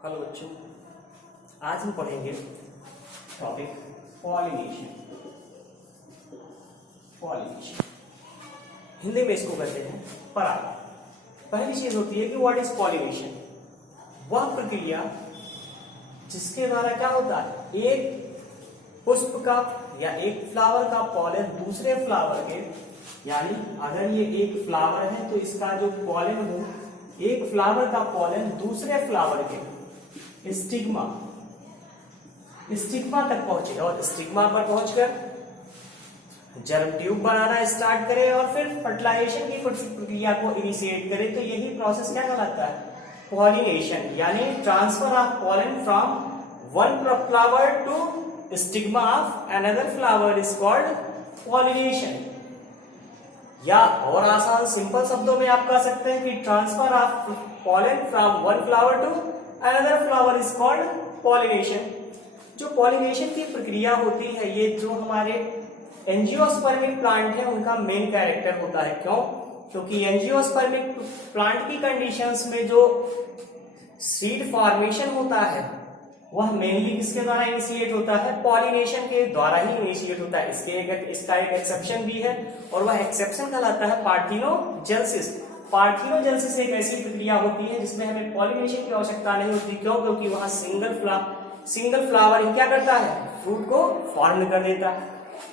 Hello बच्चों, आज हम पढ़ेंगे टॉपिक पॉलिनेशन। पॉलिनेशन हिंदी में इसको कहते हैं परागण। पहली चीज होती है कि व्हाट इज पॉलिनेशन। वह प्रक्रिया जिसके द्वारा क्या होता है, एक पुष्प का या एक फ्लावर का पॉलन दूसरे फ्लावर के, यानी अगर ये एक फ्लावर है तो इसका जो पॉलन हो, एक फ्लावर का पॉलन दूसरे फ्लावर के स्टिग्मा तक पहुंचे और स्टिग्मा पर पहुंचकर जर्म ट्यूब बनाना स्टार्ट करे और फिर फर्टिलाइजेशन की प्रक्रिया को इनिशिएट करे। तो यही प्रोसेस क्या कहलाता है, पॉलिनेशन, यानी transfer of pollen from one flower to stigma of another flower is called pollination. या और आसान सिंपल शब्दों में आप कह सकते हैं कि transfer of pollen from one flower to another flower is called pollination. जो पॉलिनेशन की प्रक्रिया होती है, ये जो हमारे एंजियोस्पर्मिक प्लांट है उनका मेन कैरेक्टर होता है। क्यों? क्योंकि एंजियोस्पर्मिक प्लांट की कंडीशंस में जो सीड फॉर्मेशन होता है वह मेनली किसके द्वारा इनिशिएट होता है, पॉलिनेशन के द्वारा ही इनिशिएट होता है। इसका एक एक्सेप्शन भी है और वह एक्सेप्शन कहलाता है पार्थिनोजेनेसिस। पार्थिनोजेनेसिस एक ऐसी प्रक्रिया होती है जिसमें हमें पॉलिनेशन की आवश्यकता नहीं होती। क्यों? क्योंकि वहां सिंगल फ्लावर ही क्या करता है, फ्रूट को फॉर्म कर देता है।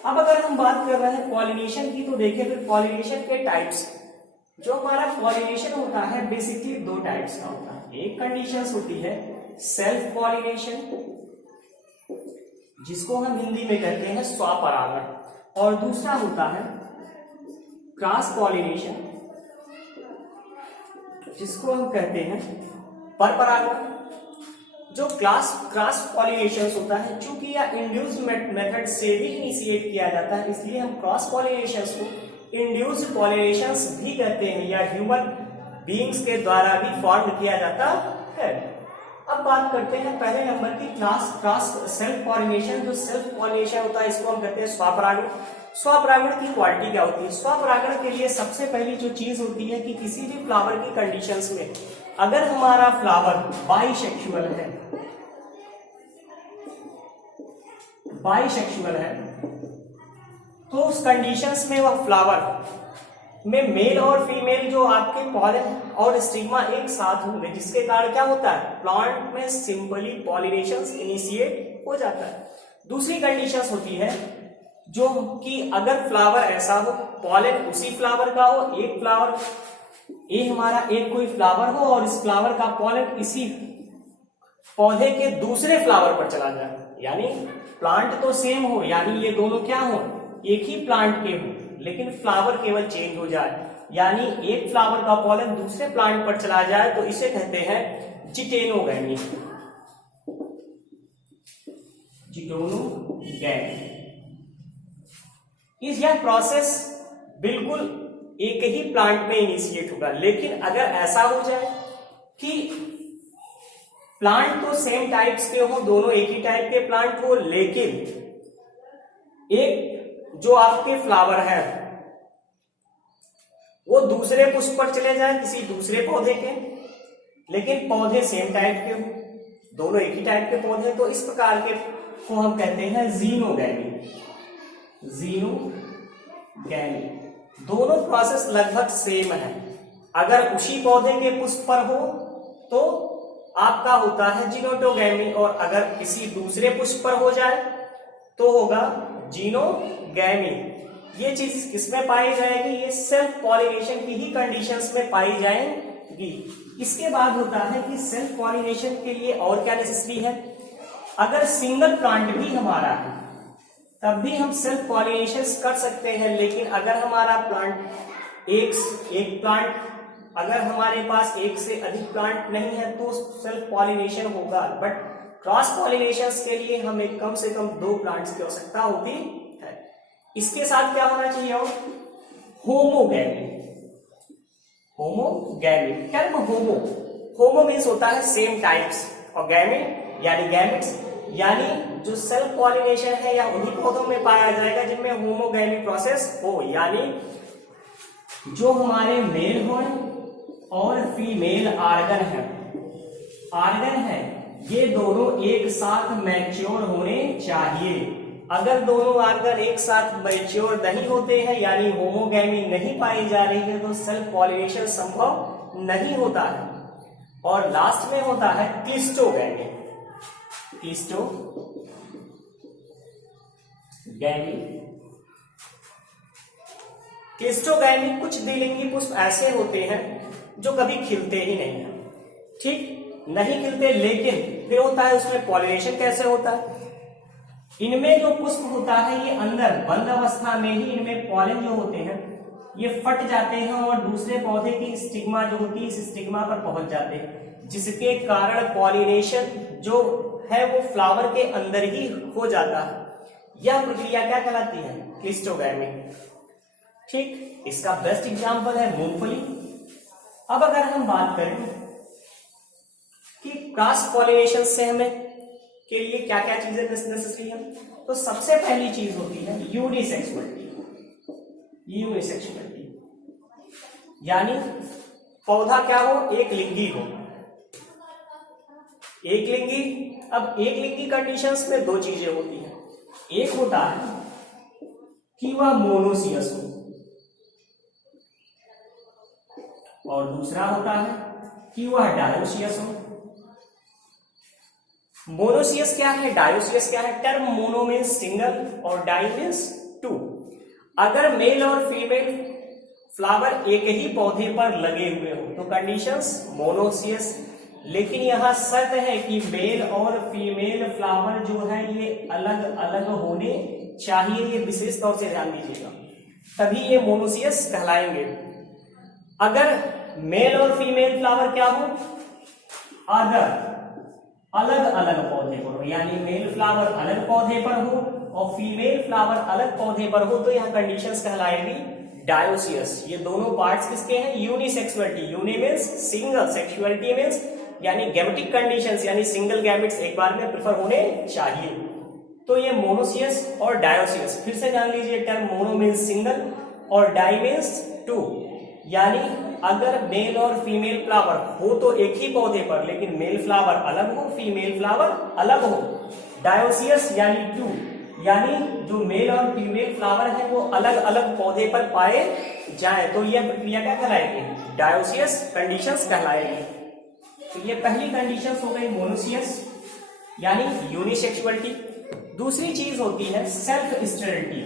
अब अगर हम बात कर रहे हैं पॉलिनेशन की, तो देखिए फिर पॉलिनेशन के टाइप्स। जो हमारा पॉलिनेशन होता है बेसिकली दो टाइप्स का होता है। एक कंडीशन होती है सेल्फ पॉलिनेशन, जिसको हम हिंदी में कहते हैं स्वपरागण, और दूसरा होता है क्रॉस पॉलिनेशन, जिसको हम कहते हैं परपरागण। जो क्रॉस पॉलिनेशन होता है, चूंकि यह इंड्यूस्ड मेथड से भी इनिशिएट किया जाता है, इसलिए हम क्रॉस पॉलिनेशन को इंड्यूस्ड पॉलिनेशन भी कहते हैं, या ह्यूमन बीइंग्स के द्वारा भी फॉर्म किया जाता है। अब बात करते हैं पहले नंबर की क्रॉस सेल्फ पॉलिनेशन। जो सेल्फ पॉलिनेशन होता है इसको हम कहते हैं स्वपरागण। स्वपरागण की क्वालिटी क्या होती है? स्वपरागण के लिए सबसे पहली जो चीज होती है कि किसी भी फ्लावर की कंडीशंस में अगर हमारा फ्लावर बाइसेक्सुअल है तो उस कंडीशंस में वह फ्लावर में मेल और फीमेल जो आपके पॉलन और स्टिग्मा एक साथ होंगे, जिसके कारण क्या होता है, प्लांट में सिंपली पॉलिनेशन इनिशिएट हो जाता है। दूसरी कंडीशंस होती है जो कि अगर फ्लावर ऐसा हो, पॉलन उसी फ्लावर का हो, एक फ्लावर हमारा एक कोई फ्लावर हो और इस फ्लावर का पॉलन इसी पौधे के दूसरे फ्लावर पर चला जाए, यानी प्लांट तो सेम हो, यानी ये दोनों क्या हो, एक ही प्लांट के हो, लेकिन फ्लावर केवल चेंज हो जाए, यानी एक फ्लावर का पॉलन दूसरे प्लांट पर चला जाए, तो इसे कहते हैं जिटेनोगैमी। यह प्रोसेस बिल्कुल एक ही प्लांट में इनिशिएट होगा। लेकिन अगर ऐसा हो जाए कि प्लांट तो सेम टाइप्स के हो, दोनों एक ही टाइप के प्लांट हो, लेकिन एक जो आपके फ्लावर है वो दूसरे पुष्प पर चले जाए किसी दूसरे पौधे के, लेकिन पौधे सेम टाइप के हो, दोनों एक ही टाइप के पौधे, तो इस प्रकार के को हम कहते हैं जीनोगैमी। दोनों प्रोसेस लगभग सेम है। अगर उसी पौधे के पुष्प पर हो तो आपका होता है जिनोटोगैमी, और अगर किसी दूसरे पुष्प पर हो जाए तो होगा जीनोगैमी। ये चीज किसमें पाई जाएगी? ये सेल्फ पॉलिनेशन की ही कंडीशंस में पाई जाएंगी। इसके बाद होता है कि सेल्फ पॉलिनेशन के लिए और क्या नेसेसरी है। अगर सिंगल प्लांट भी हमारा है तब भी हम सेल्फ पॉलिनेशन कर सकते हैं, लेकिन अगर हमारा प्लांट एक प्लांट, अगर हमारे पास एक से अधिक प्लांट नहीं है तो सेल्फ पॉलिनेशन होगा। बट क्रॉस पॉलिनेशन के लिए हमें कम से कम 2 प्लांट्स की आवश्यकता होती है। इसके साथ क्या होना चाहिए? और होमोगैमी। होमो मीन्स होता है सेम टाइप्स, और गैमी यानी गैमेट्स, यानी जो सेल्फ पॉलिनेशन है या उन्हीं पौधों में पाया जाएगा जिनमें होमोगैमी प्रोसेस हो, यानी जो हमारे मेल हो और फीमेल आर्गन है ये दोनों एक साथ मैच्योर होने चाहिए। अगर दोनों आर्गन एक साथ मैच्योर नहीं होते हैं यानी होमोगैमी नहीं पाई जा रही है तो सेल्फ पॉलिनेशन संभव नहीं होता है। और लास्ट में होता है क्लिस्टोगैमी। क्लिस्टोगैमी कुछ द्विलिंगी पुष्प ऐसे होते हैं जो कभी खिलते ही नहीं है, ठीक, नहीं खिलते, लेकिन फिर होता है उसमें पॉलिनेशन कैसे होता है। इनमें जो पुष्प होता है ये अंदर बंद अवस्था में ही इनमें पॉलन जो होते हैं ये फट जाते हैं और दूसरे पौधे की स्टिग्मा जो होती है इस स्टिग्मा पर पहुंच जाते हैं, जिसके कारण पॉलिनेशन जो है वो फ्लावर के अंदर ही हो जाता है। यह प्रक्रिया क्या कहलाती है? क्लिस्टोगैमी। ठीक, इसका बेस्ट एग्जांपल है मूंगफली। अब अगर हम बात करें कि क्रॉस पॉलिनेशन से हमें के लिए क्या क्या चीजें नेसेसरी है, तो सबसे पहली चीज होती है यूनिसेक्सुअलिटी। यानी पौधा क्या हो? एक लिंगी हो। एक लिंगी, अब एक लिंगी कंडीशंस में दो चीजें होती हैं। एक होता है कि वह मोनोसियस हो और दूसरा होता है कि वह डायोसियस हो। मोनोसियस क्या है, डायोसियस क्या है? टर्म मोनो मीन्स सिंगल और डाई मीन्स टू। अगर मेल और फीमेल फ्लावर एक ही पौधे पर लगे हुए हो तो कंडीशंस मोनोसियस, लेकिन यहां शर्त है कि मेल और फीमेल फ्लावर जो है ये अलग अलग होने चाहिए। ये विशेष तौर से ध्यान दीजिएगा, तभी ये मोनोसियस कहलाएंगे। अगर मेल और फीमेल फ्लावर क्या हो? अगर अलग अलग पौधे पर हो, यानी मेल फ्लावर अलग पौधे पर हो और फीमेल फ्लावर अलग पौधे पर हो, तो यह कंडीशंस कहलाएंगी डायोसियस। ये दोनों पार्ट्स किसके हैं? Unisexuality. Uni means single, sexuality means यानी गैमेटिक कंडीशंस, यानी सिंगल गैमेट्स एक बार में प्रेफर होने चाहिए। तो ये मोनोसियस और डायोसियस, फिर से जान लीजिए, टर्म मोनो मींस सिंगल और डाई मींस टू। यानी अगर मेल और फीमेल फ्लावर हो तो एक ही पौधे पर, लेकिन मेल फ्लावर अलग हो, फीमेल फ्लावर अलग हो। डायोसियस यानी टू, यानी जो मेल और फीमेल फ्लावर है वो अलग अलग पौधे पर पाए जाए तो यह प्रक्रिया क्या कहलाएगी? डायोसियस कंडीशंस कहलाएगी। तो ये पहली कंडीशंस हो गई मोनोसियस यानी यूनिसेक्सुअलिटी। दूसरी चीज होती है सेल्फ स्टेरिलिटी।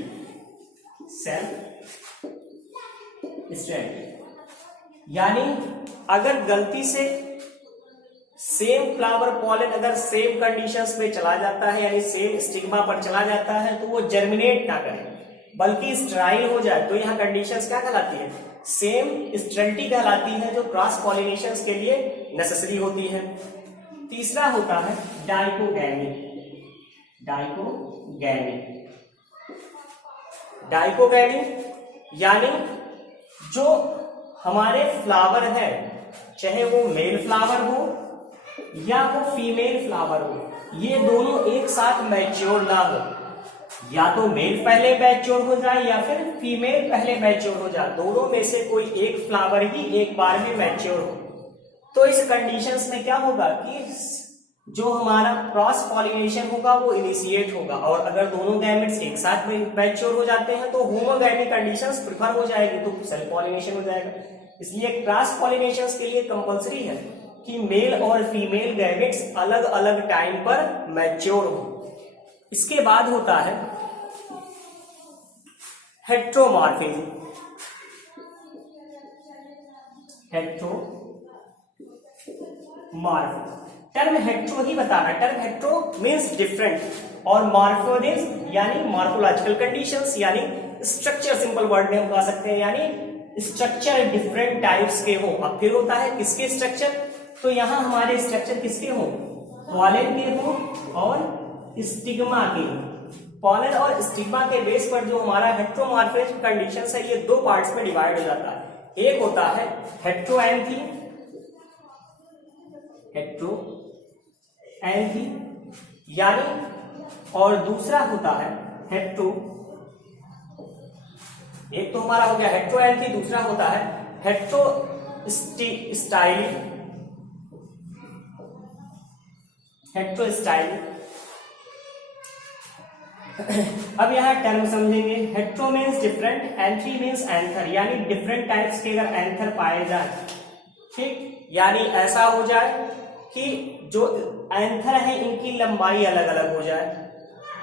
यानी अगर गलती से सेम फ्लावर पॉलन अगर सेम कंडीशंस में चला जाता है, यानी सेम स्टिग्मा पर चला जाता है, तो वो जर्मिनेट ना करे बल्कि स्टेराइल हो जाए, तो यहाँ कंडीशंस क्या कहलाती है? सेम स्टेरिलिटी कहलाती है, जो क्रॉस पॉलिनेशंस के लिए नेसेसरी होती है। तीसरा होता है डाइकोगैमी। यानी जो हमारे फ्लावर है, चाहे वो मेल फ्लावर हो या वो फीमेल फ्लावर हो, ये दोनों एक साथ मैच्योर ना हो। या तो मेल पहले मैच्योर हो जाए या फिर फीमेल पहले मैच्योर हो जाए, दोनों में से कोई एक फ्लावर ही एक बार में मैच्योर हो। तो इस कंडीशंस में क्या होगा कि जो हमारा क्रॉस पॉलिनेशन होगा वो इनिशिएट होगा, और अगर दोनों गैमेट्स एक साथ मैच्योर हो जाते हैं तो होमोगैमी कंडीशंस प्रेफर हो जाएगी, तो सेल्फ पॉलिनेशन हो जाएगा। इसलिए क्रॉस पॉलिनेशंस के लिए कंपलसरी है कि मेल और फीमेल गैमेट्स अलग अलग टाइम पर मैच्योर हो। इसके बाद होता है हेट्रोमॉर्फिज्म। टर्म हेट्रो ही बता रहा है। टर्म हेट्रो मीन्स डिफरेंट और मॉर्फोनिज्म यानी मॉर्फोलॉजिकल कंडीशंस, यानी स्ट्रक्चर, सिंपल वर्ड में हम कह सकते हैं, यानी स्ट्रक्चर डिफरेंट टाइप्स के हो। अब फिर होता है किसके स्ट्रक्चर? तो यहां हमारे स्ट्रक्चर किसके हो? पॉलन के हो और स्टिग्मा के। पॉलन और स्टिग्मा के बेस पर जो हमारा हेट्रोमॉर्फिज्म कंडीशंस है ये दो पार्ट्स में डिवाइड हो जाता है। एक होता है हेट्रोएंथी, यानी, और दूसरा होता है हेट्रो। एक तो हमारा हो गया हेट्रोएंथी, दूसरा होता है हेट्रोस्टाइली। हेट्रोस्टाइल। अब यहाँ टर्म समझेंगे। Hetero means different, anthery means anther, यानी डिफरेंट टाइप्स के अगर एंथर पाए जाए, ठीक, यानी ऐसा हो जाए कि जो एंथर है इनकी लंबाई अलग अलग हो जाए,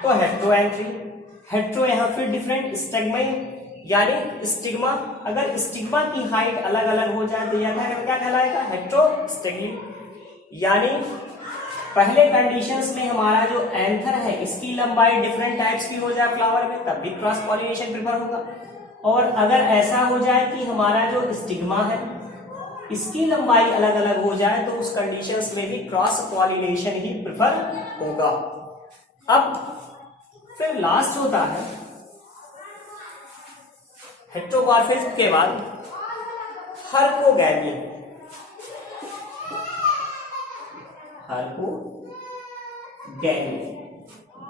तो हेट्रो एंथ्री। हेट्रो यहाँ फिर डिफरेंट, स्टिग्मा यानी स्टिग्मा, अगर स्टिग्मा की हाइट अलग अलग हो जाए तो यह क्या कहलाएगा, हेट्रोस्टिग्मी। यानी पहले कंडीशंस में हमारा जो एंथर है इसकी लंबाई डिफरेंट टाइप्स की हो जाए फ्लावर में, तब भी क्रॉस पॉलिनेशन प्रेफर होगा। और अगर ऐसा हो जाए कि हमारा जो स्टिग्मा है इसकी लंबाई अलग अलग हो जाए, तो उस कंडीशंस में भी क्रॉस पॉलिनेशन ही प्रेफर होगा। अब फिर लास्ट होता है हेट्रोमॉर्फिज्म के बाद हर्कोगैमी। हर्कोगैमी,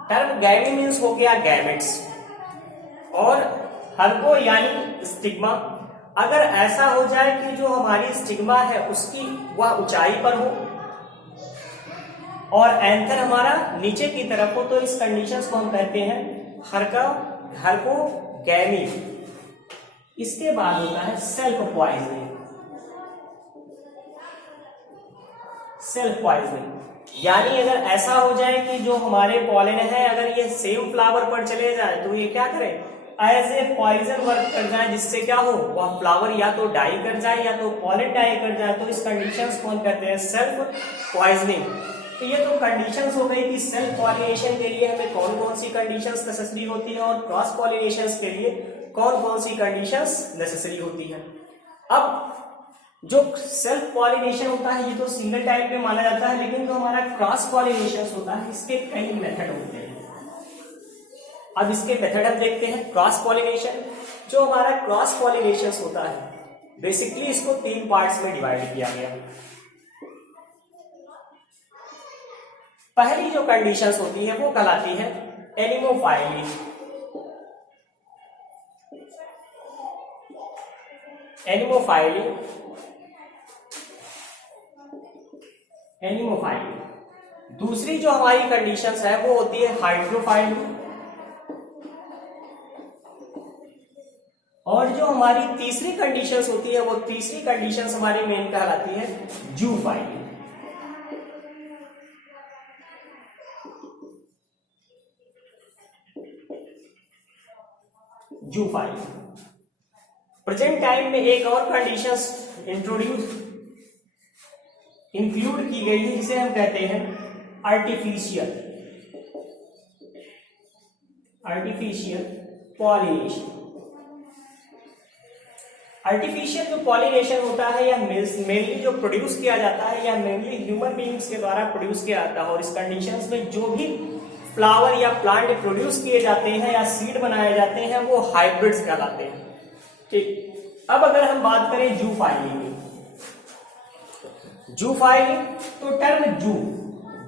टर्म गैमी मीन्स हो गया गैमेट्स, और हर्को यानी स्टिग्मा। अगर ऐसा हो जाए कि जो हमारी स्टिग्मा है उसकी वह ऊंचाई पर हो और एंथर हमारा नीचे की तरफ हो, तो इस कंडीशंस को हम कहते हैं हर्कोगैमी। इसके बाद होता है सेल्फ पॉइजनिंग। सेल्फ पॉइजनिंग यानी अगर ऐसा हो जाए कि जो हमारे पॉलन है अगर ये सेम फ्लावर पर चले जाए तो ये क्या करे, एज ए पॉइजन वर्क कर जाए, जिससे क्या हो, वह फ्लावर या तो डाई कर जाए या तो पॉलन डाई कर जाए, तो इस कंडीशंस को हम कहते हैं सेल्फ पॉइजनिंग। तो ये तो कंडीशंस हो गई कि सेल्फ पॉलिनेशन के लिए हमें कौन कौन सी कंडीशंस नेसेसरी होती है और क्रॉस पॉलिनेशंस के लिए कौन कौन सी कंडीशंस नेसेसरी होती है। अब जो सेल्फ पॉलिनेशन होता है ये तो सिंगल टाइप में माना जाता है, लेकिन जो हमारा क्रॉस पॉलिनेशन होता है इसके कई मेथड होते हैं। अब इसके मेथड हम देखते हैं। क्रॉस पॉलिनेशन, जो हमारा क्रॉस पॉलिनेशन होता है बेसिकली इसको 3 पार्ट्स में डिवाइड किया गया। पहली जो कंडीशंस होती है वो कहलाती है एनिमोफाइली। एनिमोफाइली, एनिमोफाइली। दूसरी जो हमारी कंडीशंस है वो होती है हाइड्रोफाइली, और जो हमारी तीसरी कंडीशंस होती है वो तीसरी कंडीशंस हमारी मेन कहलाती है जूफाइली। जूफाइली। प्रेजेंट टाइम में एक और कंडीशंस इंक्लूड की गई है जिसे हम कहते हैं आर्टिफिशियल पॉलिनेशन। आर्टिफिशियल जो पॉलिनेशन होता है यह मेनली जो प्रोड्यूस किया जाता है या मेनली ह्यूमन बीइंग्स के द्वारा प्रोड्यूस किया जाता है, और इस कंडीशंस में जो भी फ्लावर या प्लांट प्रोड्यूस किए जाते हैं या सीड बनाए जाते हैं वो हाइब्रिड्स कहलाते हैं। ठीक, अब अगर हम बात करें जूफाइली की, जूफाइली तो टर्म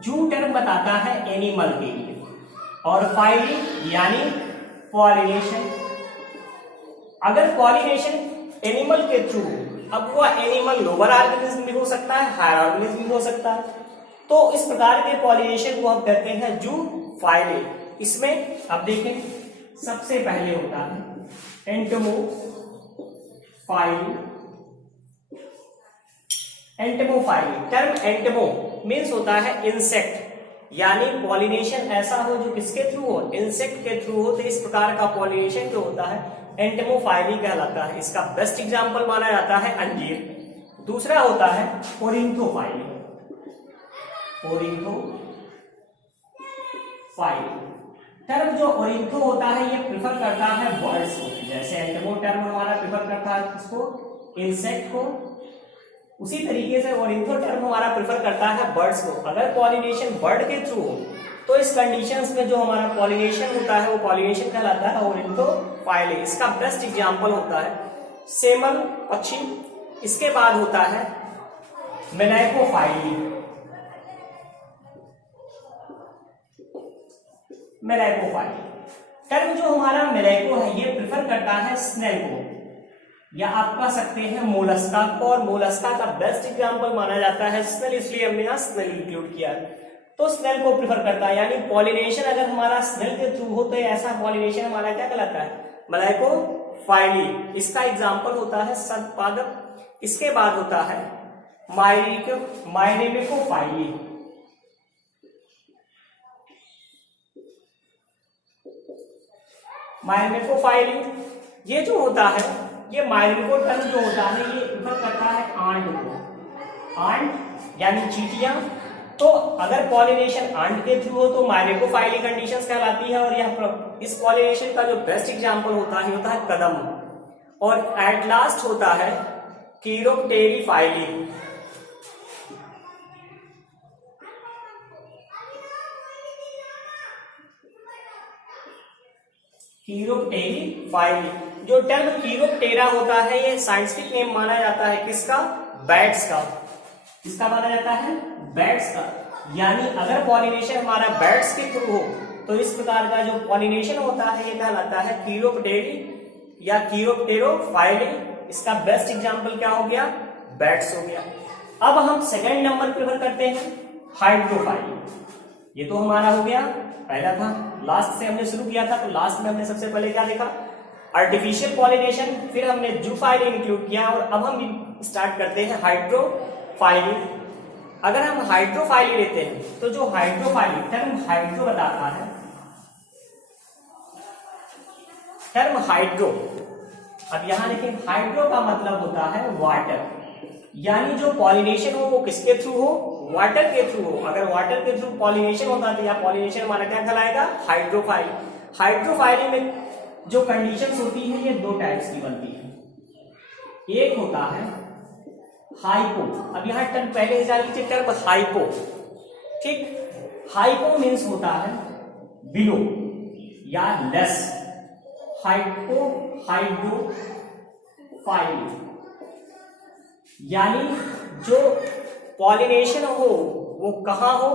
जू टर्म बताता है एनिमल के लिए, और फाइली यानी पॉलिनेशन। अगर पॉलिनेशन एनिमल के थ्रू, अब वह एनिमल लोअर ऑर्गेनिज्म भी हो सकता है, हायर ऑर्गेनिज्म भी हो सकता है, तो इस प्रकार के पॉलिनेशन को हम कहते हैं जूफाइली। इसमें अब देखें सबसे पहले होता है एंटोमोफाइली। एंटोमोफाइली, टर्म एंटोमो मीन्स होता है इंसेक्ट, यानी पॉलिनेशन ऐसा हो जो किसके थ्रू हो, इंसेक्ट के थ्रू हो, तो इस प्रकार का पॉलिनेशन जो होता है एंटोमोफाइली कहलाता है। इसका बेस्ट एग्जांपल माना जाता है अंजीर। दूसरा होता है ओरिंथोफाइली। टर्म जो ओरिंथो होता है ये प्रिफर करता है बर्ड्स को, जैसे एंटोमो टर्म हमारा प्रिफर करता है किसको, इंसेक्ट को, उसी तरीके से ओरिंथो टर्म हमारा प्रिफर करता है बर्ड्स को। अगर पॉलिनेशन बर्ड के थ्रू हो तो इस कंडीशंस में जो हमारा पॉलिनेशन होता है वो पॉलिनेशन कहलाता है ओरिंथोफाइली। इसका बेस्ट एग्जांपल होता है सेमल पक्षी। इसके बाद होता है मेलैकोफाइली। टर्म जो हमारा मेलैको है ये प्रिफर करता है स्नेल को, या आप कह सकते हैं मोलस्का को, और मोलस्का का बेस्ट एग्जांपल माना जाता है स्नेल, इसलिए हमने यहां स्नेल इंक्लूड किया है। तो स्नेल को प्रिफर करता है। यानी पॉलिनेशन अगर हमारा स्नेल के थ्रू हो तो ऐसा पॉलिनेशन हमारा क्या कहलाता है, मलाइकोफाइली। इसका एग्जाम्पल होता है सर्पपादप, इसके बाद होता है मायरेमिकोफाइली। मायरेमिकोफाइली ये जो होता है, ये मायरेमिको टर्म जो होता है ये प्रिफर करता है आंट को। आंट यानी चींटियां। तो अगर पॉलिनेशन आंट के थ्रू हो तो मायरेमिकोफाइली कंडीशंस कहलाती है। और यह इस पॉलिनेशन का जो बेस्ट एग्जांपल होता है कदम। और एट लास्ट होता है कीरोप्टेरिफाइली। कीरोप्टेरिफाइली। जो टर्म कीरोप्टेरा होता है ये साइंटिफिक नेम माना जाता है किसका, बैट्स का। किसका माना जाता है, बैट्स का। यानी अगर पॉलिनेशन हमारा बैट्स के थ्रू हो तो इस प्रकार का जो पॉलिनेशन होता है ये कहलाता है कीरोप्टेरी या कीरोप्टेरोफाइली। इसका बेस्ट एग्जांपल क्या हो गया, बैट्स हो गया। अब हम सेकंड नंबर प्रेफर करते हैं हाइड्रोफाइली। ये तो हमारा हो गया, पहला था, लास्ट से हमने शुरू किया था। तो लास्ट में हमने सबसे पहले क्या देखा, आर्टिफिशियल पॉलिनेशन, फिर हमने जूफाइली इंक्लूड किया और अब हम स्टार्ट करते हैं हाइड्रोफाइली। अगर हम हाइड्रोफाइली लेते हैं तो जो हाइड्रोफाइली टर्म हाइड्रो बताता है, टर्म हाइड्रो, अब यहां देखिए हाइड्रो का मतलब होता है वाटर। यानी जो पॉलिनेशन हो वो किसके थ्रू हो, वाटर के थ्रू हो। अगर वाटर के थ्रू पॉलिनेशन होता तो या पॉलिनेशन हमारा क्या कहलाएगा, हाइड्रोफाइली। हाइड्रोफाइली में जो कंडीशंस होती है ये दो टाइप्स की बनती है। एक होता है हाइपो। अब यहां टर्म पहले ही जान लीजिए, टर्म हाइपो, ठीक। हाइपो मीन्स होता है बिलो या लेस। हाइपो हाइड्रोफाइली यानी जो पॉलिनेशन हो वो कहां हो,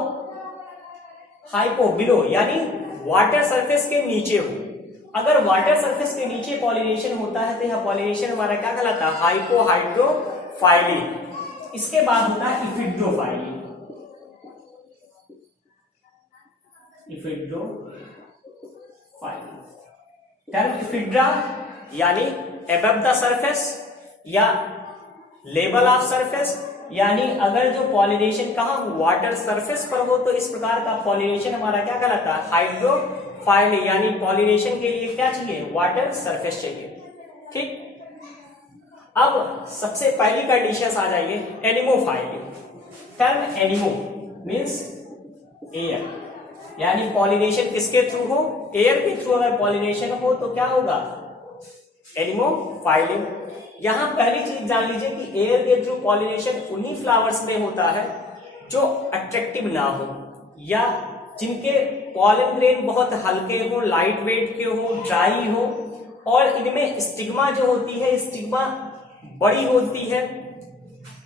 हाइपो बिलो यानी वाटर सरफेस के नीचे हो। अगर वाटर सरफेस के नीचे पॉलिनेशन होता है तो यह पॉलिनेशन हमारा क्या कहलाता है, हाइपो हाइड्रोफाइली। इसके बाद होता है इफिड्रोफाइली। इफिड्रोफाइली टर्म इफिड्रा यानी एबव द सरफेस या लेवल ऑफ सरफेस। यानी अगर जो पॉलिनेशन कहां वाटर सरफेस पर हो तो इस प्रकार का पॉलिनेशन हमारा क्या कहलाता है, हाइड्रोफाइली। यानी पॉलिनेशन के लिए क्या चाहिए, वाटर सरफेस चाहिए, ठीक। अब सबसे पहली कंडीशन आ जाइए एनिमोफाइली। टर्म एनिमो मीन्स एयर, यानी पॉलिनेशन किसके थ्रू हो, एयर के थ्रू अगर पॉलिनेशन हो तो क्या होगा, एनिमोफाइली। यहां पहली चीज जान लीजिए कि एयर के थ्रू पॉलिनेशन उन्हीं फ्लावर्स में होता है जो अट्रैक्टिव ना हो या जिनके पॉलन ग्रेन बहुत हल्के हो, लाइट वेट के हो, ड्राई हो, और इनमें स्टिग्मा जो होती है, स्टिग्मा बड़ी होती है,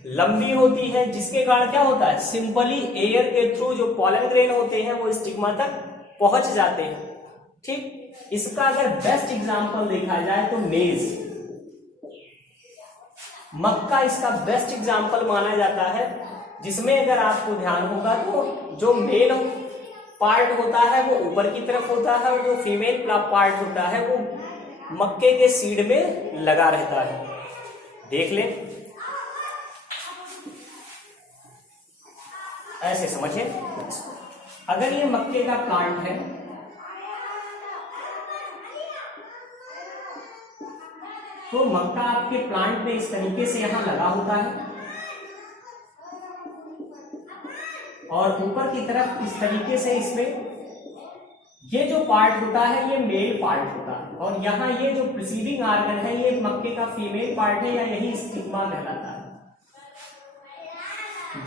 लंबी होती है, जिसके कारण क्या होता है, सिंपली एयर के थ्रू जो पॉलन ग्रेन होते हैं वो स्टिग्मा तक पहुंच जाते हैं, ठीक। इसका अगर बेस्ट एग्जांपल देखा जाए तो मेज, मक्का इसका बेस्ट एग्जांपल माना जाता है, जिसमें अगर आपको ध्यान होगा तो जो मेल पार्ट होता है वो ऊपर की तरफ होता है और जो फीमेल पार्ट होता है वो मक्के के सीड में लगा रहता है। देख ले, ऐसे समझिए। अगर ये मक्के का प्लांट है तो मक्का आपके प्लांट में इस तरीके से यहां लगा होता है और ऊपर की तरफ इस तरीके से इसमें ये जो पार्ट होता है ये मेल पार्ट होता है और यहाँ ये जो प्रिसीडिंग आर्गन है ये मक्के का फीमेल पार्ट है या यही स्टिग्मा कहलाता है।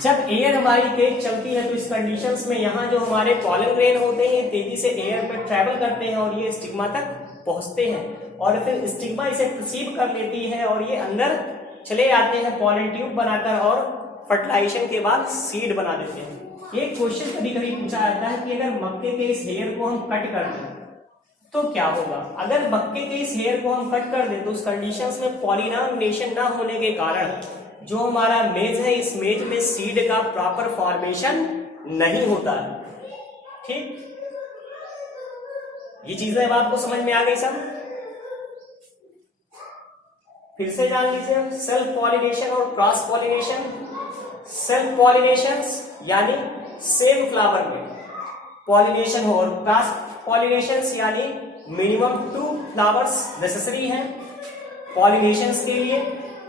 जब एयर हमारी तेज चलती है तो इस कंडीशंस में यहाँ जो हमारे पॉलन ग्रेन होते हैं तेजी से एयर पर ट्रेवल करते हैं और ये स्टिग्मा तक पहुंचते हैं और फिर स्टिग्मा इसे रिसीव कर लेती है और ये अंदर चले आते हैं पॉलन ट्यूब बनाकर और फर्टिलाइजेशन के बाद सीड बना देते हैं। एक क्वेश्चन कभी कभी पूछा जाता है कि अगर मक्के के इस हेयर को हम कट कर दें तो क्या होगा। अगर मक्के के इस हेयर को हम कट कर दें तो उस कंडीशंस में पॉलिनाइजेशन ना होने के कारण जो हमारा मेज है इस मेज में सीड का प्रॉपर फॉर्मेशन नहीं होता। ठीक, ये चीजें अब आपको समझ में आ गई सब। फिर से जान लीजिए, सेल्फ पॉलिनेशन और क्रॉस पॉलिनेशन। सेल्फ पॉलिनेशन यानी सेम फ्लावर में पॉलिनेशन हो, और क्रॉस पॉलिनेशन यानी मिनिमम 2 फ्लावर्स नेसेसरी हैं पॉलिनेशन के लिए।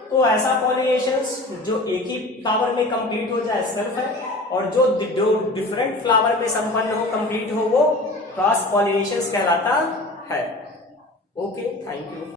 तो ऐसा पॉलिनेशन जो एक ही फ्लावर में कंप्लीट हो जाए सेल्फ है, और जो डिफरेंट फ्लावर में संपन्न हो, कंप्लीट हो, वो क्रॉस पॉलिनेशन कहलाता है। Okay, thank you.